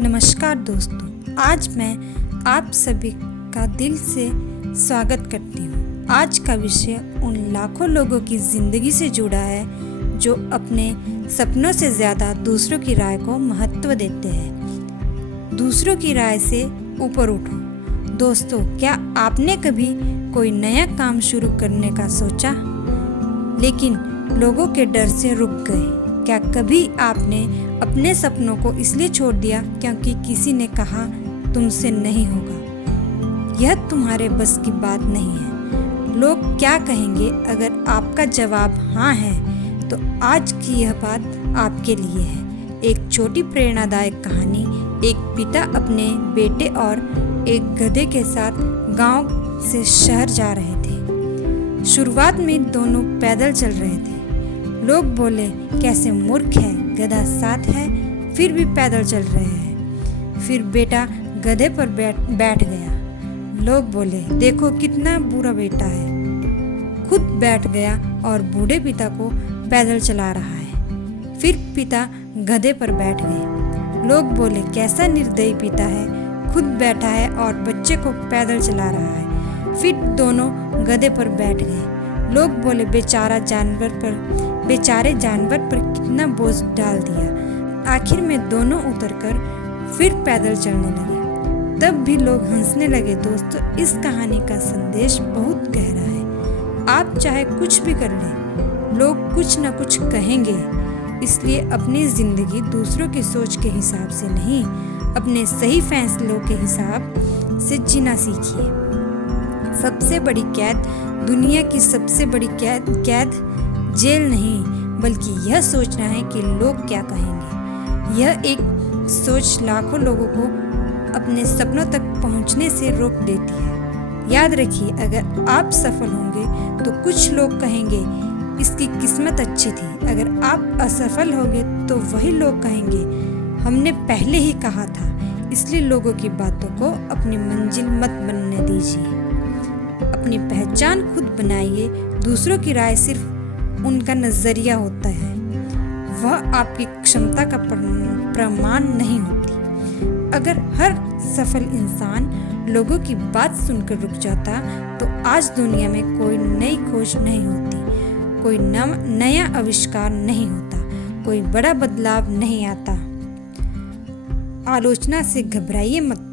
नमस्कार दोस्तों, आज मैं आप सभी का दिल से स्वागत करती हूँ। आज का विषय उन लाखों लोगों की ज़िंदगी से जुड़ा है जो अपने सपनों से ज़्यादा दूसरों की राय को महत्व देते हैं। दूसरों की राय से ऊपर उठो। दोस्तों, क्या आपने कभी कोई नया काम शुरू करने का सोचा लेकिन लोगों के डर से रुक गए? क्या कभी आपने अपने सपनों को इसलिए छोड़ दिया क्योंकि किसी ने कहा तुमसे नहीं होगा? यह तुम्हारे बस की बात नहीं है। लोग क्या कहेंगे? अगर आपका जवाब हाँ है तो आज की यह बात आपके लिए है। एक छोटी प्रेरणादायक कहानी। एक पिता अपने बेटे और एक गधे के साथ गांव से शहर जा रहे थे। शुरुआत में दोनों पैदल चल रहे थे। लोग बोले, कैसे मूर्ख है, गधा साथ है फिर भी पैदल चल रहे हैं। फिर बेटा गधे पर बैठ गया। लोग बोले, देखो कितना बुरा बेटा है। खुद बैठ गया और बूढ़े पिता को पैदल चला रहा है। फिर पिता गधे पर बैठ गए। लोग बोले, कैसा निर्दयी पिता है, खुद बैठा है और बच्चे को पैदल चला रहा है। फिर दोनों गधे पर बैठ गए। लोग बोले, बेचारे जानवर पर कितना बोझ डाल दिया। आखिर में दोनों उतरकर फिर पैदल चलने लगे। तब भी लोग हंसने लगे। दोस्तों, इस कहानी का संदेश बहुत गहरा है। आप चाहे कुछ भी कर लें, लोग कुछ न कुछ कहेंगे। इसलिए अपनी जिंदगी दूसरों की सोच के हिसाब से नहीं, अपने सही फैसलों के हिसाब से जीना सीखिए। सबसे बड़ी कैद, दुनिया की सबसे बड़ी कैद जेल नहीं बल्कि यह सोचना है कि लोग क्या कहेंगे। यह एक सोच लाखों लोगों को अपने सपनों तक पहुंचने से रोक देती है। याद रखिए, अगर आप सफल होंगे तो कुछ लोग कहेंगे इसकी किस्मत अच्छी थी। अगर आप असफल होंगे तो वही लोग कहेंगे हमने पहले ही कहा था। इसलिए लोगों की बातों को अपनी मंजिल मत बनने दीजिए। अपनी पहचान खुद बनाइए। दूसरों की राय सिर्फ उनका नजरिया होता है, वह आपकी क्षमता का प्रमाण नहीं होती। अगर हर सफल इंसान लोगों की बात सुनकर रुक जाता तो आज दुनिया में कोई नई खोज नहीं होती, कोई नया आविष्कार नहीं होता, कोई बड़ा बदलाव नहीं आता। आलोचना से घबराइए मत।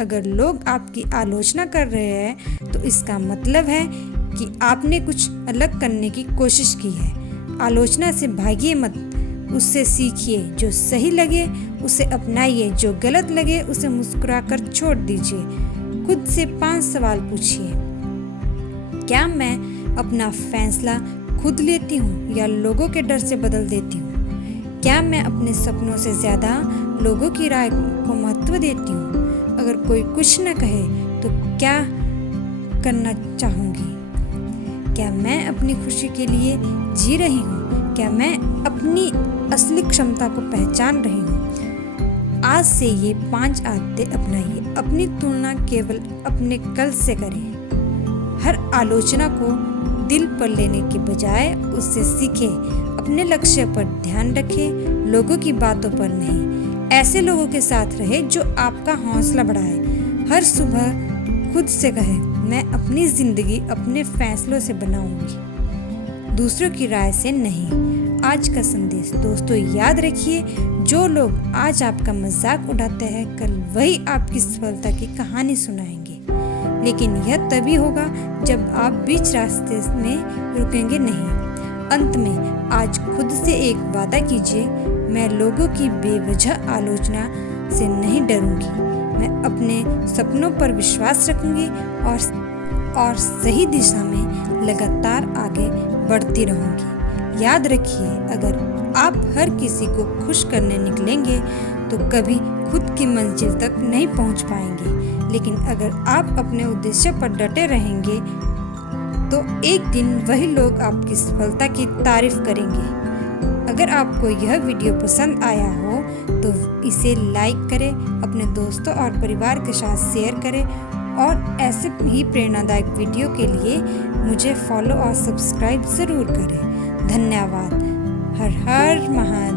अगर लोग आपकी आलोचना कर रहे हैं तो इसका मतलब है कि आपने कुछ अलग करने की कोशिश की है। आलोचना से भागिए मत, उससे सीखिए। जो सही लगे उसे अपनाइए, जो गलत लगे उसे मुस्कुराकर छोड़ दीजिए। खुद से 5 सवाल पूछिए। क्या मैं अपना फैसला खुद लेती हूँ या लोगों के डर से बदल देती हूँ? क्या मैं अपने सपनों से ज़्यादा लोगों की राय को महत्व देती हूँ? अगर कोई कुछ न कहे तो क्या करना चाहूँगी? क्या मैं अपनी खुशी के लिए जी रही हूँ? क्या मैं अपनी असली क्षमता को पहचान रही हूँ? आज से ये 5 आदतें अपनाइए। अपनी तुलना केवल अपने कल से करें। हर आलोचना को दिल पर लेने के बजाय उससे सीखें। अपने लक्ष्य पर ध्यान रखें, लोगों की बातों पर नहीं। ऐसे लोगों के साथ रहे जो आपका हौसला बढ़ाए। हर सुबह खुद से कहे, मैं अपनी जिंदगी अपने फैसलों से बनाऊंगी, दूसरों की राय से नहीं। आज का संदेश दोस्तों, याद रखिए, जो लोग आज आपका मजाक उड़ाते हैं कल वही आपकी सफलता की कहानी सुनाएंगे। लेकिन यह तभी होगा जब आप बीच रास्ते में रुकेंगे नहीं। अंत में आज खुद से एक वादा कीजिए, मैं लोगों की बेवजह आलोचना से नहीं डरूंगी। मैं अपने सपनों पर विश्वास रखूंगी और सही दिशा में लगातार आगे बढ़ती रहूंगी। याद रखिए, अगर आप हर किसी को खुश करने निकलेंगे तो कभी खुद की मंजिल तक नहीं पहुंच पाएंगे। लेकिन अगर आप अपने उद्देश्य पर डटे रहेंगे तो एक दिन वही लोग आपकी सफलता की तारीफ करेंगे। अगर आपको यह वीडियो पसंद आया हो तो इसे लाइक करें, अपने दोस्तों और परिवार के साथ शेयर करें और ऐसे ही प्रेरणादायक वीडियो के लिए मुझे फॉलो और सब्सक्राइब ज़रूर करें। धन्यवाद। हर हर महादेव।